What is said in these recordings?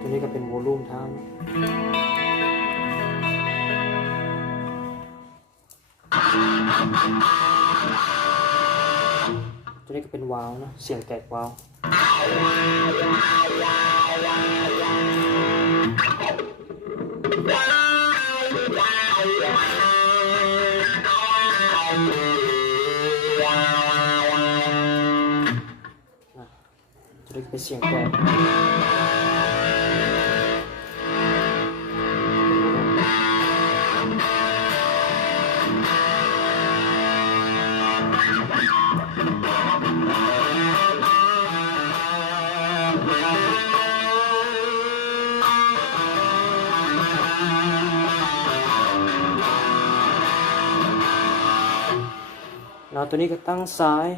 ตัวนี้ก็เป็นวอลลุ่มทั้งตัวนี้ก็เป็นวาล์วนะเสียงแตกวาล์วตัวนี้เป็นเสียงแตกแล้วตัวนี้ก็ตั้งซ้าย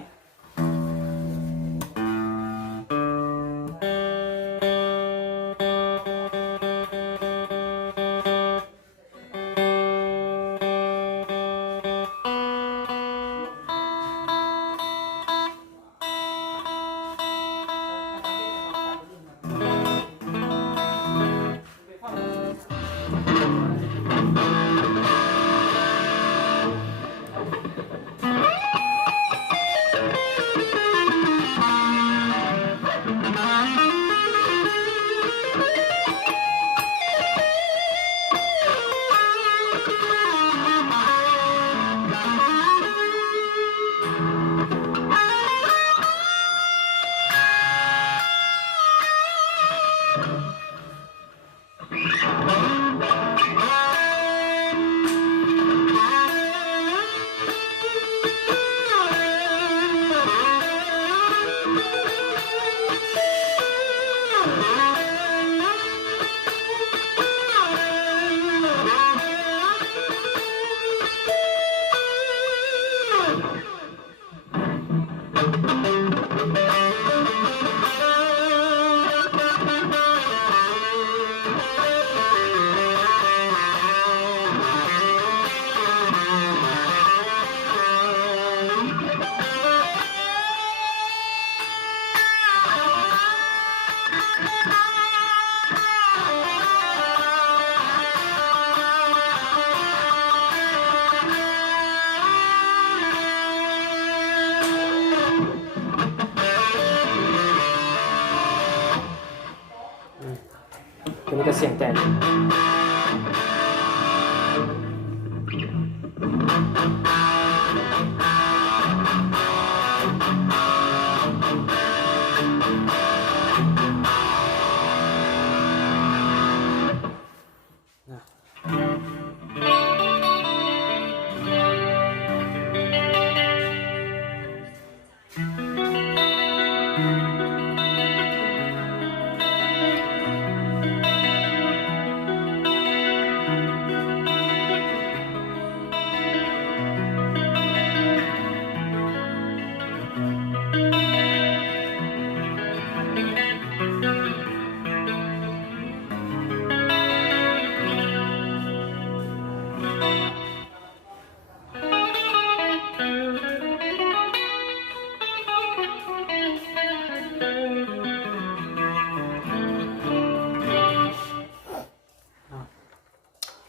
ตัวนี้ก็เสียงแตก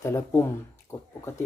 แต่ละปุ่มกดปกติ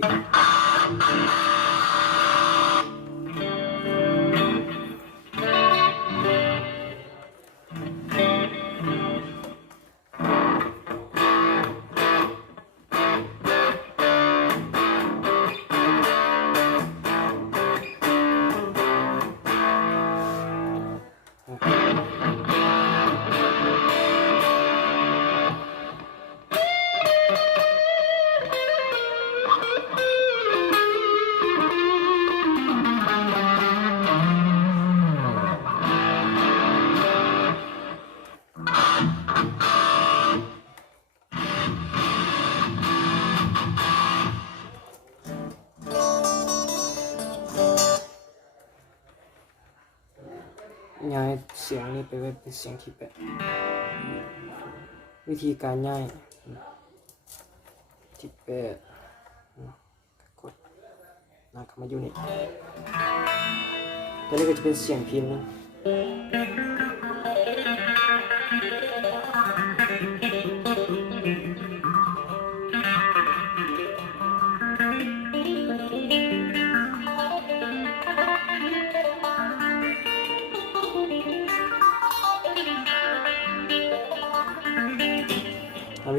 ย้ายเสียงนี้ไปไว้เป็นเสียงที่8วิธีการย้ายที่8กดเข้ามาอยู่นี่ตัวนี้ก็จะเป็นเสียงพินนะ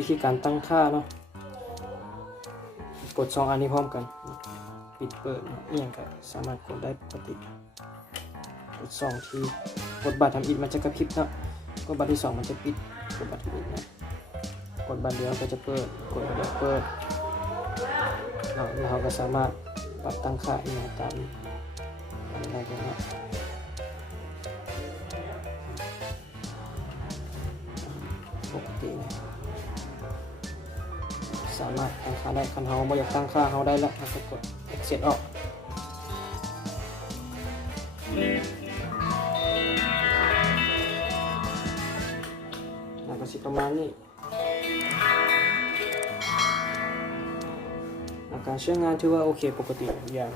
วิธีการตั้งค่าเนาะกด2อันนี้พร้อมกันปิดเปิดเอียงก็สามารถกดได้ปกติกด2ทีกดบัตรทำอิฐมันจะกระพริบเนาะกดบัตรที่2มันจะปิดกดบัตรที่1นะกดบัตรเดียวก็จะเปิดกดบัตรเดียวเปิดแล้วเราก็สามารถปรับตั้งค่าเองตามอะไรกันเนาะปกตินะสามารถตั้งค่าได้คันเฮาบ่อยากตั้งค่าเฮาได้แล้วเราก็กด exit ออกแล้วก็สิประมาณนี้การใช้งานถือว่าโอเคปกติทุกอย่าง